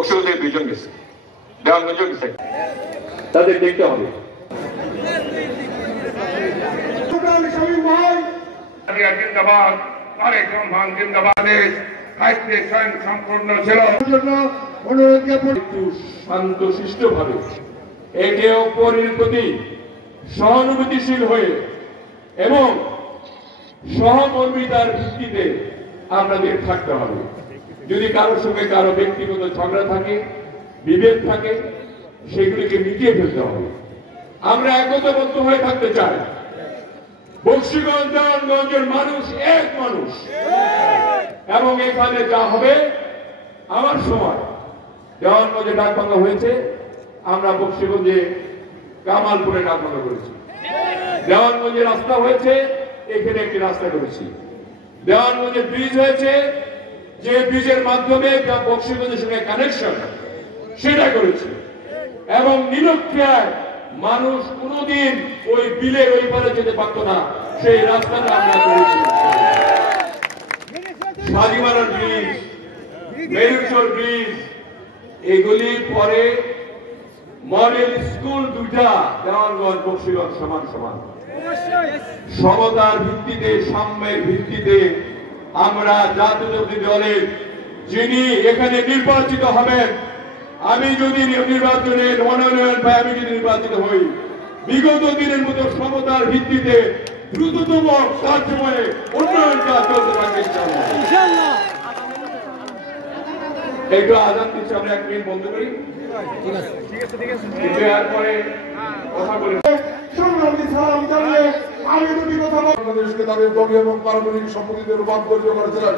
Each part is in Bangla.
বক্সিগঞ্জে 2 জন গেছে, দেওয়ানগঞ্জেও গেছে, তাদের দেখতে হবে। জিন্দাবাদ, তারেক রহমান জিন্দাবাদ। দায়িত্বে স্বয়ং সম্পূর্ণ ছিল একটু শান্ত শিষ্টভাবে একে অপরের প্রতি সহানুভূতিশীল হয়ে এবং সহকর্মিতার ভিত্তিতে আমাদের থাকতে হবে। যদি কারোর সঙ্গে কারো ব্যক্তিগত ঝগড়া থাকে, বিভেদ থাকে, সেগুলিকে মিটিয়ে ফেলতে হবে। আমরা একতাবদ্ধ হয়ে থাকতে চাই। বক্সিগঞ্জ দেওয়ানগঞ্জের মানুষ এক মানুষ, এবং এখানে যা হবে আমার সময় দেওয়ানগঞ্জে ডাকবাংলা হয়েছে, আমরা বক্সিগঞ্জে কামালপুরে ডাকবাংলা করেছি। দেওয়ানগঞ্জে রাস্তা হয়েছে, এখানে একটি রাস্তা করেছি। দেওয়ানগঞ্জে ব্রিজ হয়েছে, যে ব্রিজের মাধ্যমে বক্সিগঞ্জের সঙ্গে কানেকশন, সেটা করেছি। এবং নীলক্ষায় মানুষ কোনদিন ওই বিলের ওই পারে যেতে পারত না, সেই রাস্তাটা আমরা করেছি। শালিমারার ব্রিজ, মেরুচর ব্রিজ, এগুলি পরে মডেল স্কুল 2টা দেওয়ানগঞ্জ বক্সিগঞ্জ সমান সমান। সমতার ভিত্তিতে, সাম্যের ভিত্তিতে আমরা জাতীয়তাবাদী দলের যিনি এখানে নির্বাচিত হবেন, আমি যদি নির্বাচনে মনোনয়ন পাই, আমি যদি নির্বাচিত হই, বিগত দিনের মতো সমতার ভিত্তিতে দ্রুততম কার্যক্রমে উন্নয়ন কাজ চলতে থাকবে ইনশাআল্লাহ। একটু আজান দিচ্ছে, আমরা 1 মিনিট বন্ধ করি, এরপরে কথা বলি। সালাম জানিয়ে আমি দুটি কথা বাংলাদেশকে তাদের দলীয় এবং পারমাণবিক সম্পত্তিতে রূপান্তরিত করেছিলেন।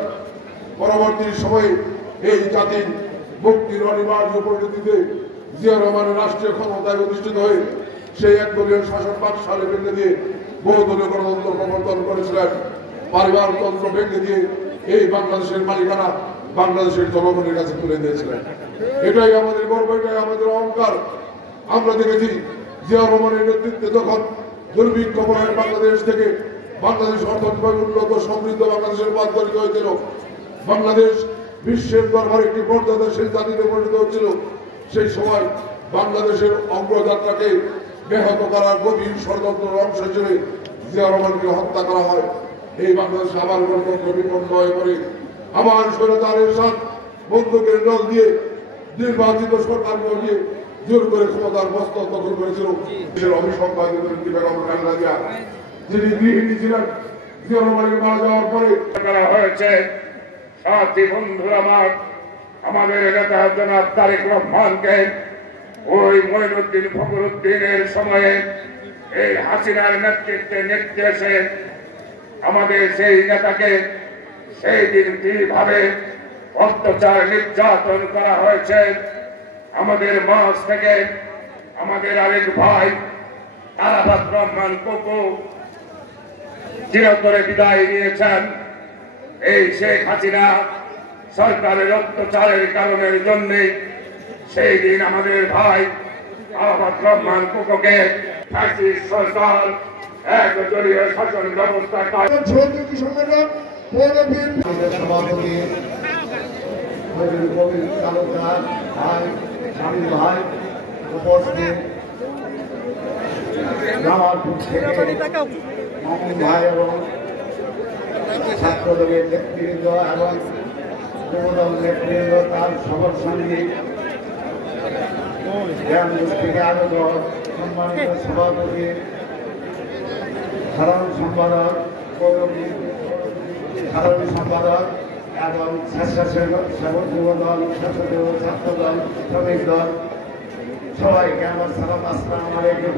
পরবর্তী সময়ে এই জাতির মুক্তির অনিবার্য পরিণতিতে জিয়া রহমানের রাষ্ট্রীয় ক্ষমতায় অধিষ্ঠিত হয়ে সেই একদলীয় শাসন সালে ভেঙে দিয়ে বহুদলীয় গণতন্ত্র প্রবর্তন করেছিলেন। পারিবারতন্ত্র ভেঙে দিয়ে এই বাংলাদেশের মালিকানা বাংলাদেশের জনগণের কাছে তুলে দিয়েছিলেন। এটাই আমাদের গর্ব, এটাই আমাদের অহংকার। আমরা দেখেছি জিয়া রহমানের নেতৃত্বে যখন দুর্ভিক্ষ পরায়ণ বাংলাদেশ থেকে বাংলাদেশ অর্থনৈতিকভাবে উন্নত সমৃদ্ধ বাংলাদেশের পথ তৈরি হয়েছিল, বাংলাদেশ বিশ্বের দরবারে একটি মর্যাদাশীল জাতিতে পরিণত হচ্ছিল, সেই সময় বাংলাদেশের অগ্রযাত্রাকে ব্যাহত করার গভীর ষড়যন্ত্রের অংশ হিসেবে জিয়া রহমানকে হত্যা করা হয়। এই বাংলাদেশ আবার গণতন্ত্র বিপন্ন হয়ে পড়ে, আবার স্বৈরাচারের সাথে বন্দুকের নল দিয়ে নির্বাচিত সরকার নিয়ে জোর করে ক্ষমতার মস্তক দখল করেছিল। দেশের অভিসম্পাদিত বেগম খালেদা জিয়া, যিনি গৃহিণী ছিলেন, জিয়া রহমানের মারা যাওয়ার পরে করা হয়েছে। সাথী বন্ধুরা আমার, আমাদের নেতা জনাব তারেক রহমানকে ওই মঈনুদ্দিন ফখরুদ্দিনের সময়ে এই হাসিনার নেতৃত্বে নির্দেশে আমাদের সেই নেতাকে সেই দিন কিভাবে অত্যাচার নির্যাতন করা হয়েছে। আমাদের মাঝ থেকে আমাদের আরেক ভাই আরাফাত রহমান কোকো চিরতরে বিদায় নিয়েছেন। এই শেখ হাসিনা সরকারের অত্যাচারের কারণের জন্য সেই দিন আমাদের ভাই আরাফাত রহমান কোকোকে ফ্যাসিস্ট সরকার একদলীয় শাসন ব্যবস্থা সহযোগী সংগঠন সভাপতি তালুকদার ভাই, স্বামী ভাই উপস্থিত, জামালপুর থেকে মামুন ভাই এবং ছাত্রদলের নেতৃবৃন্দ এবং যুবদল নেতৃবৃন্দ, তার সফর সঙ্গী থেকে আগত সম্মানিত সভাপতি, সাধারণ সম্পাদক, সাধারণ সম্পাদক এবং স্বেচ্ছাসেবক যুবদল, ছাত্রদল, শ্রমিক দল, সবাইকে আমার সালাম, আসসালামু আলাইকুম।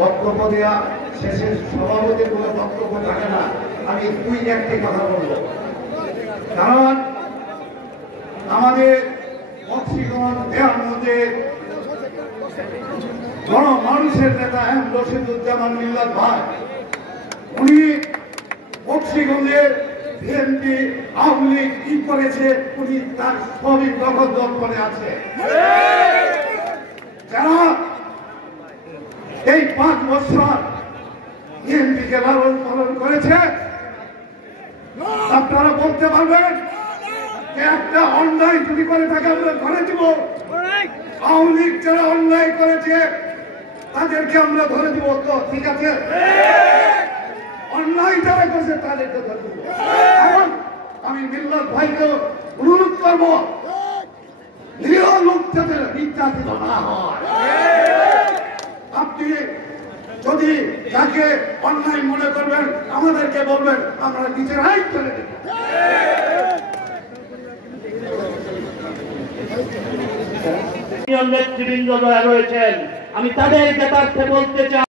বক্তব্য দেওয়া শেষে সভাপতির কোনো বক্তব্য থাকে না, আমি 2-1টি কথা বলব। কারণ আমাদের বক্সিগঞ্জ দেওয়ানগঞ্জের মানুষের নেতা রশিদুজ্জামান মিল্লাত ভাই, উনি বক্সিগঞ্জের বিএনপি আওয়ামী লীগ কি করেছে উনি তার সবই দখল করে আছে। যারা এই 5 বছর বিএনপিকে লালন পালন করেছে, আপনারা বলতে পারবেন একটা অন্যায় যদি করে থাকে আমরা ধরে দিব। আওয়ামী লীগ যারা অন্যায় করেছে তাদেরকে আমরা ধরে দিব, তো ঠিক আছে? অন্যায় যারা করেছে তাদেরকে ধরে দিব। এখন আমি মিল্লাত ভাইকে অনুরোধ করব, নিরীহ লোক যাতে নির্যাতিত না হয়। আপনি যদি যাকে অন্যায় মনে করবেন আমাদেরকে বলবেন, আমরা নিজেরাই চলে দেব। নেতৃবৃন্দ রয়েছেন, আমি তাদের জ্ঞাতার্থে বলতে চাই